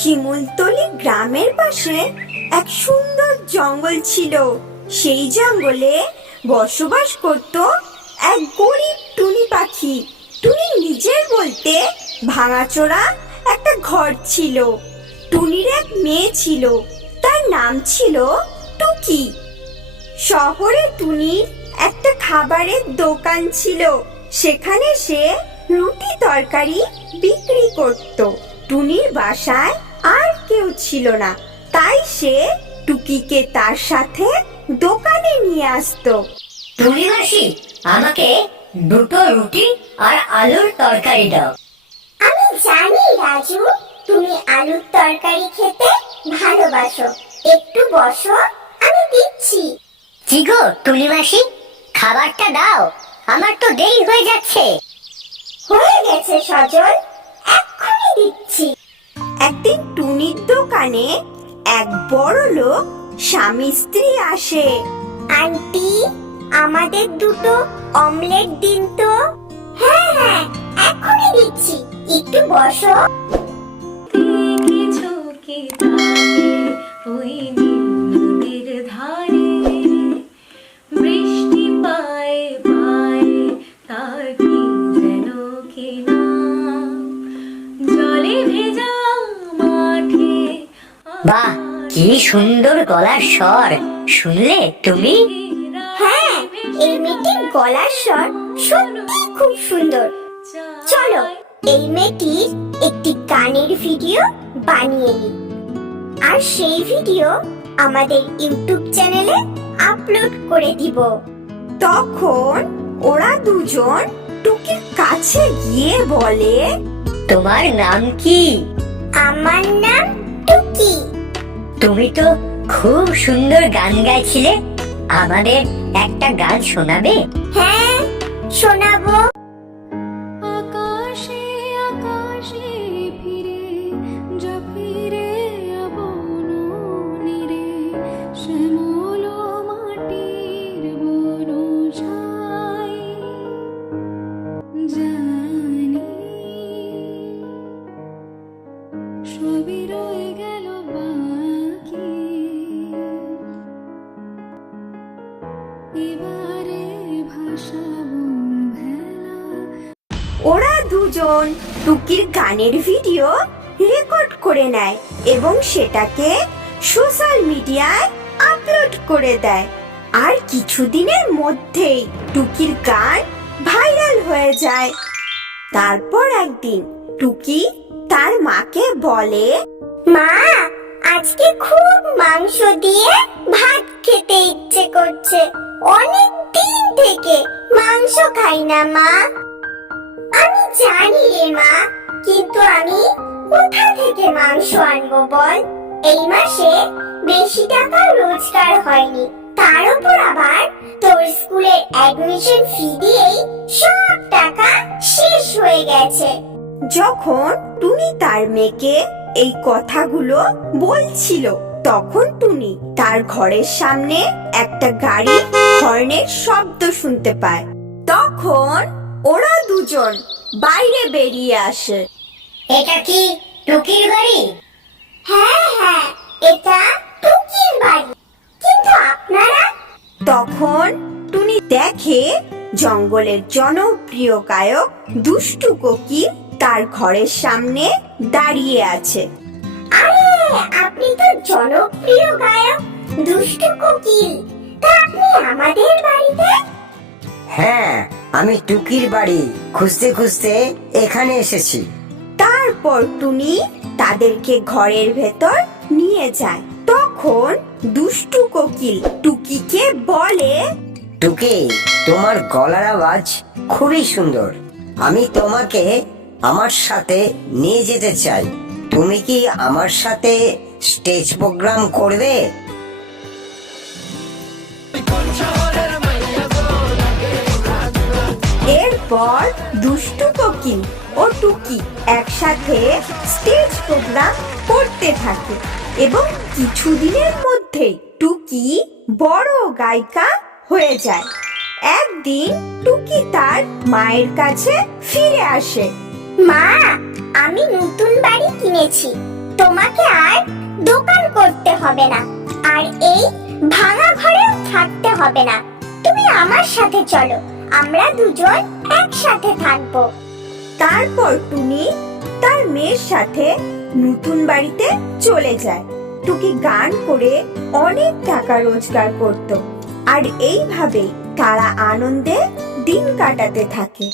শিমুলতলি গ্রামের পাশে এক সুন্দর জঙ্গল ছিল। সেই জঙ্গলে বসবাস করত এক গরিব টুনি পাখি। টুনি নিজের বলতে ভাঙাচোরা একটা ঘর ছিল। টুনির এক মেয়ে ছিল, তার নাম ছিল টুকি। শহরে টুনির একটা খাবারের দোকান ছিল, সেখানে সে রুটি তরকারি বিক্রি করত। টুনির বাসায় আর কেউ ছিল না, তাই সে টুকিকে তার সাথে দোকানে নিয়ে আসতো। টুনি মাসি, আমাকে দুটো রুটি আর আলুর তরকারি দাও। আমি জানি রাজু, তুমি আলুর তরকারি খেতে ভালোবাসো। একটু বসো, আমি দিচ্ছি। কি গো টুনি মাসি, খাবারটা দাও, আমার তো দেরি হয়ে যাচ্ছে। হয়ে গেছে সজল, এক্ষুনি দিচ্ছি। একদিন টুনির দোকানে এক বড় লোক স্বামী স্ত্রী আসে। আন্টি, আমাদের দুটো অমলেট দিন তো। হ্যাঁ হ্যাঁ, এক্ষুনি দিচ্ছি, একটু বসো। বৃষ্টি পায়ে পায়ে তার কি যেন কেনা, জলে ভেজা মাঠে। বাহ, কি সুন্দর গলার স্বর, শুনলে তুমি? হ্যাঁ, এই মেয়েটির গলার স্বর সত্যি খুব সুন্দর। চলো এই মেয়েটির একটি গানের ভিডিও বানিয়ে নিই, আর সেই ভিডিও আমাদের ইউটিউব চ্যানেলে আপলোড করে দিব। তখন ওরা দুজন টুকির কাছে গিয়ে বলে, তোমার নাম কি? আমার নাম টুকি। তুমি তো খুব সুন্দর গান গাইছিলে, আমাদের একটা গান শোনাবে? হ্যাঁ, শোনাবো। আকাশে আকাশে ফিরে যা ফিরে বন নিরে, শ্যামল মাটির বন ছাই, জানি সবই রয়ে গেল বাকি, এবারে ভাষাবো ভেলা। ওরা দুজন টুকির গানের ভিডিও রেকর্ড করে নেয় এবং সেটাকে সোশ্যাল মিডিয়ায় আপলোড করে দেয়। আর কিছুদিনের মধ্যেই টুকির গান ভাইরাল হয়ে যায়। তারপর একদিন টুকি তার মাকে বলে, মা, আজকে খুব মাংস দিয়ে ভাত খেতে ইচ্ছে করছে। অনেক দিন থেকে মাংস খাই না মা। আমি জানি রে মা, কিন্তু আমি কোথা থেকে মাংস আনবো বল? এই মাসে বেশি টাকা রোজগার হয়নি, তার উপর আবার তোর স্কুলের অ্যাডমিশন ফি দিয়েই সব টাকা শেষ হয়ে গেছে। যখন টুনি তার মেয়েকে এই কথাগুলো বলছিল, তখন টুনি তার ঘরের সামনে একটা গাড়ি হর্নের শব্দ শুনতে পায়। তখন ওরা দুজন বাইরে বেরিয়ে আসে। এটা কি টুকির বাড়ি? হ্যাঁ হ্যাঁ, এটা টুকির বাড়ি, কিন্তু আপনারা? তখন টুনি দেখে জঙ্গলের জনপ্রিয় গায়ক দুষ্টু কোকিল তার ঘরের সামনে দাঁড়িয়ে আছে। আরে, আপনি তো জনপ্রিয় গায়ক দুষ্টু কোকিল, তা আপনি আমাদের বাড়িতে? হ্যাঁ, আমি টুকির বাড়ি খুঁজতে খুঁজতে এখানে এসেছি। তারপর টুনি তাদেরকে ঘরের ভেতর নিয়ে যায়। তখন দুষ্টু কোকিল টুকিকে বলে, টুকি, তোমার গলার আওয়াজ খুবই সুন্দর। আমি তোমাকে আমার সাথে নিয়ে যেতে চাই। তুমি কি আমার সাথে স্টেজ প্রোগ্রাম করবে? এরপর দুষ্টু কোকিল ও টুকি একসাথে স্টেজ প্রোগ্রাম করতে থাকে এবং কিছুদিনের মধ্যেই টুকি বড় গায়িকা হয়ে যায়। একদিন টুকি তার মায়ের কাছে ফিরে আসে। মা, আমি নতুন বাড়ি কিনেছি, তোমাকে আর দোকান করতে হবে না, আর এই ভাঙা ঘরেও থাকতে হবে না। তুমি আমার সাথে চলো, আমরা দুজন একসাথে থাকবো। তারপর টুনি তার মেয়ের সাথে নতুন বাড়িতে চলে যায়। টুকি গান করে অনেক টাকা রোজগার করত, আর এইভাবেই তারা আনন্দে দিন কাটাতে থাকে।